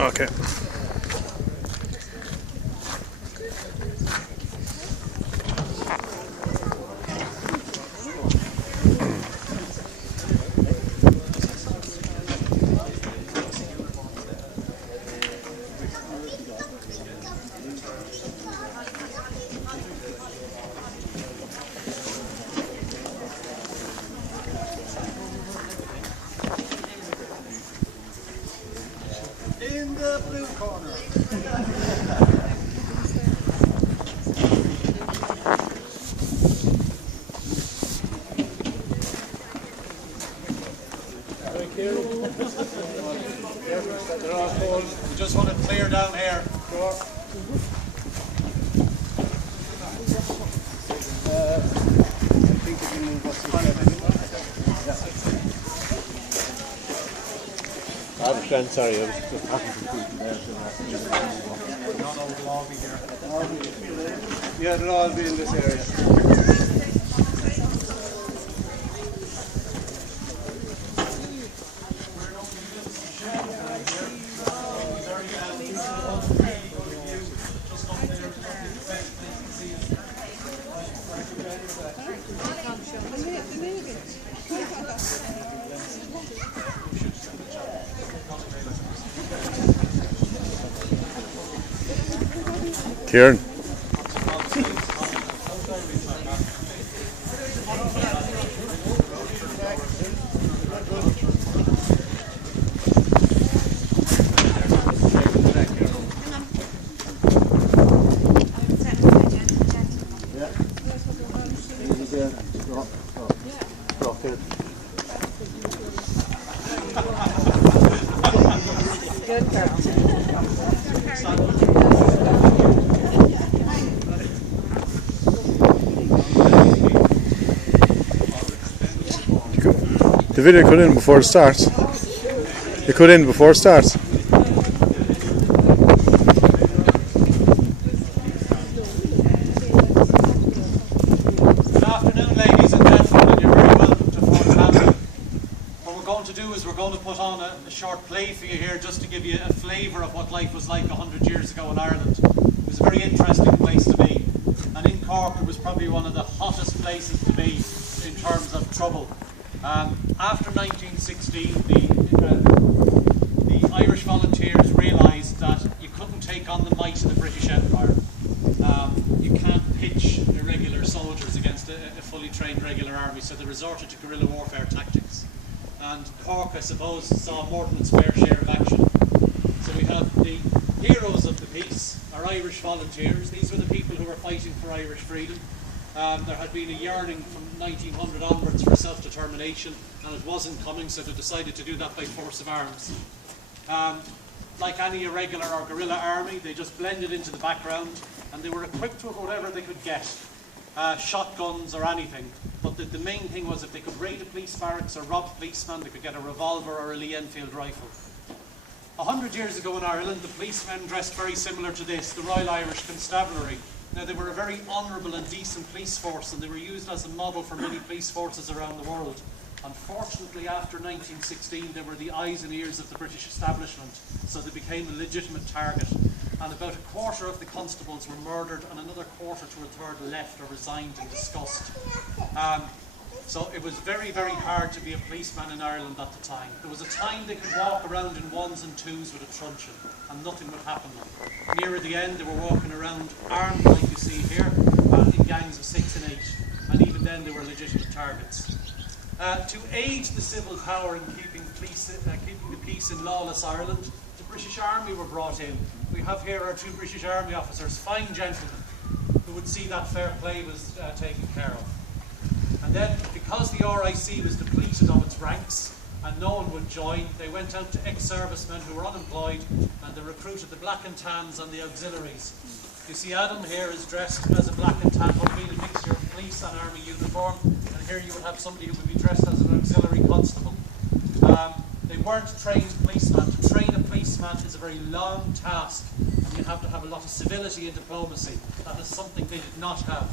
Okay. In the blue corner. They're all full. We just want to clear down here. I think we can move what's in front of it. Sorry, I was just happy to speak there. No, they'll all be here. Yeah, they'll all be in this area. Kieran. Good girl. The video could end before it starts. It could end before it starts. Good afternoon, ladies and gentlemen, and you're very welcome to Fort Camden. What we're going to do is we're going to put on a short play for you here just to give you a flavour of what life was like 100 years ago in Ireland. It was a very interesting place to be, and in Cork it was probably one of the hottest places to be in terms of trouble. After 1916, the Irish volunteers realised that you couldn't take on the might of the British Empire. You can't pitch irregular soldiers against a fully trained regular army, so they resorted to guerrilla warfare tactics. And Cork, I suppose, saw more than its fair share of action. So we have the heroes of the peace, our Irish volunteers. These were the people who were fighting for Irish freedom. There had been a yearning from 1900 onwards for self-determination, and it wasn't coming, so they decided to do that by force of arms. Like any irregular or guerrilla army, they just blended into the background, and they were equipped with whatever they could get, shotguns or anything. But the main thing was if they could raid a police barracks or rob a policeman, they could get a revolver or a Lee Enfield rifle. 100 years ago in Ireland, the policemen dressed very similar to this, the Royal Irish Constabulary. Now, they were a very honourable and decent police force, and they were used as a model for many police forces around the world. Unfortunately, after 1916, they were the eyes and ears of the British establishment, so they became a legitimate target. And about a quarter of the constables were murdered, and another quarter to a third left or resigned in disgust. So it was very, very hard to be a policeman in Ireland at the time. There was a time they could walk around in ones and twos with a truncheon, and nothing would happen to them. Nearer the end, they were walking around armed, like you see here, in gangs of 6 and 8, and even then they were legitimate targets. To aid the civil power in keeping the peace in lawless Ireland, the British Army were brought in. We have here our 2 British Army officers, fine gentlemen, who would see that fair play was taken care of. And then, because the RIC was depleted of its ranks and no one would join, they went out to ex-servicemen who were unemployed, and they recruited the black and tans and the auxiliaries. You see Adam here is dressed as a black and tan, would be a mixture of police and army uniform, and here you would have somebody who would be dressed as an auxiliary constable. They weren't trained policemen. To train a policeman is a very long task, and you have to have a lot of civility and diplomacy. That is something they did not have.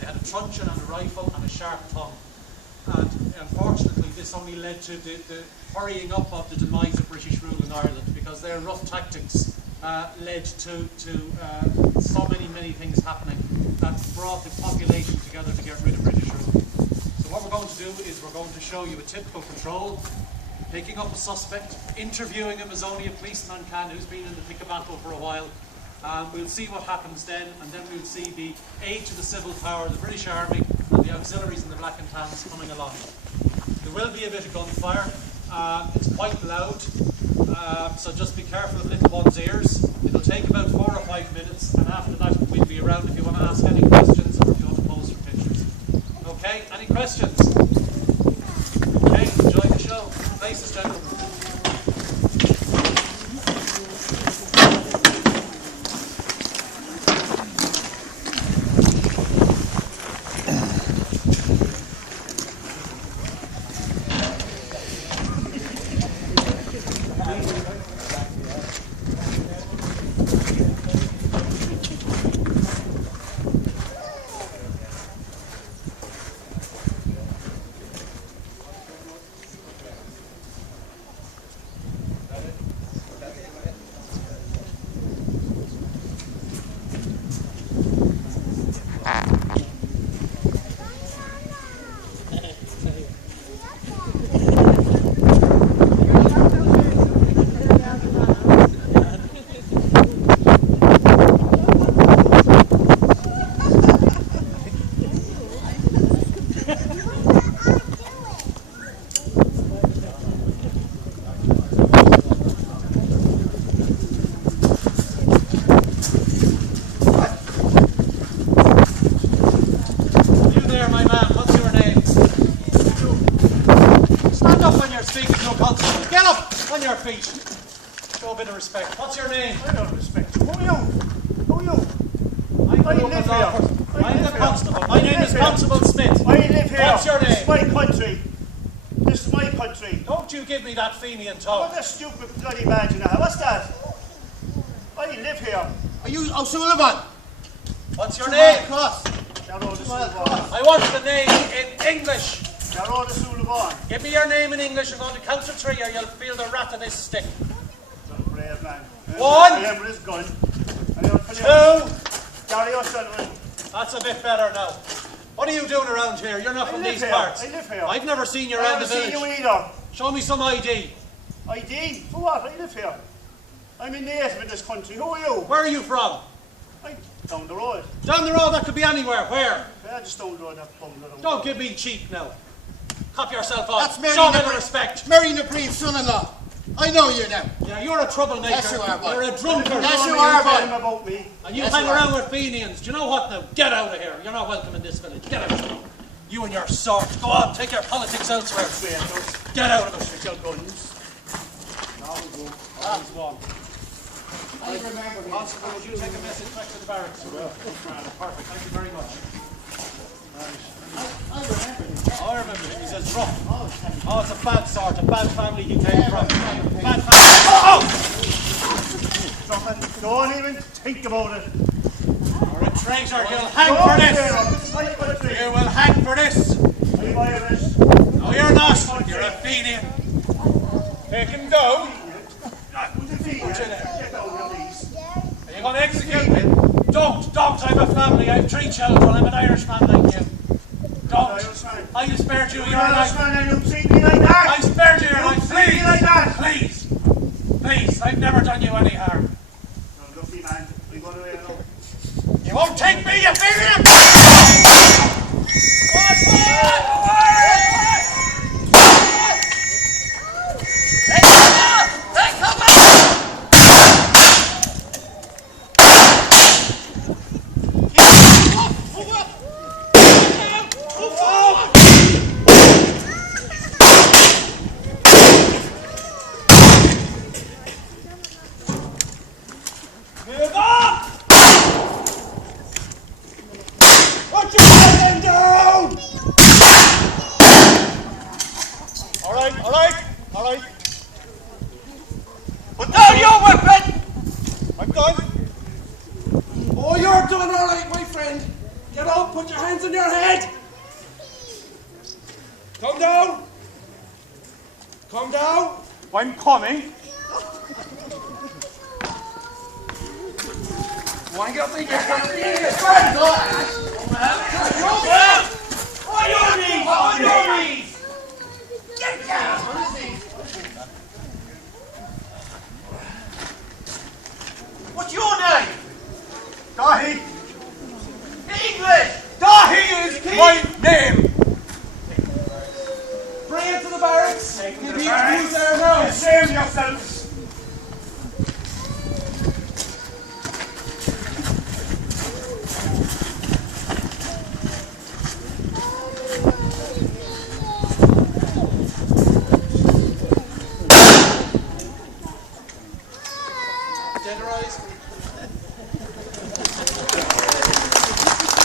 They had a truncheon and a rifle and a sharp tongue. And unfortunately, this only led to the hurrying up of the demise of British rule in Ireland, because because their rough tactics led to so many things happening that brought the population together to get rid of British rule. So what we're going to do is we're going to show you a typical patrol, picking up a suspect, interviewing him as only a policeman can who's been in the thick of battle for a while. We'll see what happens then, and then we'll see the aid to the civil power, the British Army and the auxiliaries and the Black and Tans coming along. There will be a bit of gunfire. It's quite loud, so just be careful of little one's ears. It'll take about 4 or 5 minutes, and after that we'll be around if you want to ask any questions or if you want to pose for pictures. Okay, any questions? Okay, enjoy the show. Faces, gentlemen. Get up on your feet. Show a bit of respect. What's your name? I don't respect you. Who are you? Who are you? I'm the constable. My name is Constable Smith. I live here. What's your name? This is my country. This is my country. Don't you give me that Fenian tongue. What a stupid bloody badge you have. What's that? I live here. Are you O'Sullivan? What's your name? Cross. Narrow the Sullivan. I want the name in English. Narrow the Sullivan. Give me your name in English. I'm going to count to 3 or you'll feel the rat of this stick. Brave man. 1. I am with his gun. 2. Gary O'Sullivan. That's a bit better now. What are you doing around here? You're not from these parts. I live here. I've never seen you I around the haven't village. seen you either. Show me some ID. ID? For what? I live here. I'm a native in this country. Who are you? Where are you from? I'm down the road. Down the road, that could be anywhere. Where? Yeah, just down the road. That bungalow. Don't give me cheek now. Cop yourself off. That's Mary Show a bit of Nabreen. respect. Mary Nabreen's son-in-law. I know you now. Yeah, you're a troublemaker. Yes, you are, boy. You're a drunkard. Yes, you You are, tell boy. him about me. And you Yes, hang you are. around with Fenians. Do you know what now? Get out of here. You're not welcome in this village. Get out. You and your sort. Go on, take your politics elsewhere. Get out of it. With your guns. Now we go. That's one. I remember him. Constable, would you take a message back to the barracks? Perfect. Thank you very much. I remember him. I remember him. He says rough. Oh, it's a bad sort, a bad family he came from. Bad family. Oh! Don't even think about it. You're a traitor. You'll hang for this. You will hang for this. I'm Irish. No, you're not. You're a Fenian. Take him down. Get down your knees. Are you going to execute me? Don't. I'm a family. I have 3 children. I'm an Irishman like you. Don't. I spared you your life. And you treat me like that. I spared you your life. treat me like that. Please. Please. I've never done you any harm. No, lucky man. We got away now. You won't take me, you Fenian! Move on! Put your head down! All right. Put down your weapon! I'm done. Oh, you're done all right, my friend. Get up, put your hands on your head. Come down. Come down. I'm coming. want to get up there? Get up there! On your knees! On your knees! Get down! What's your name? Dahi. English! Dahi is my name! Bring him to the barracks! Give him who's there now! Shame yourself!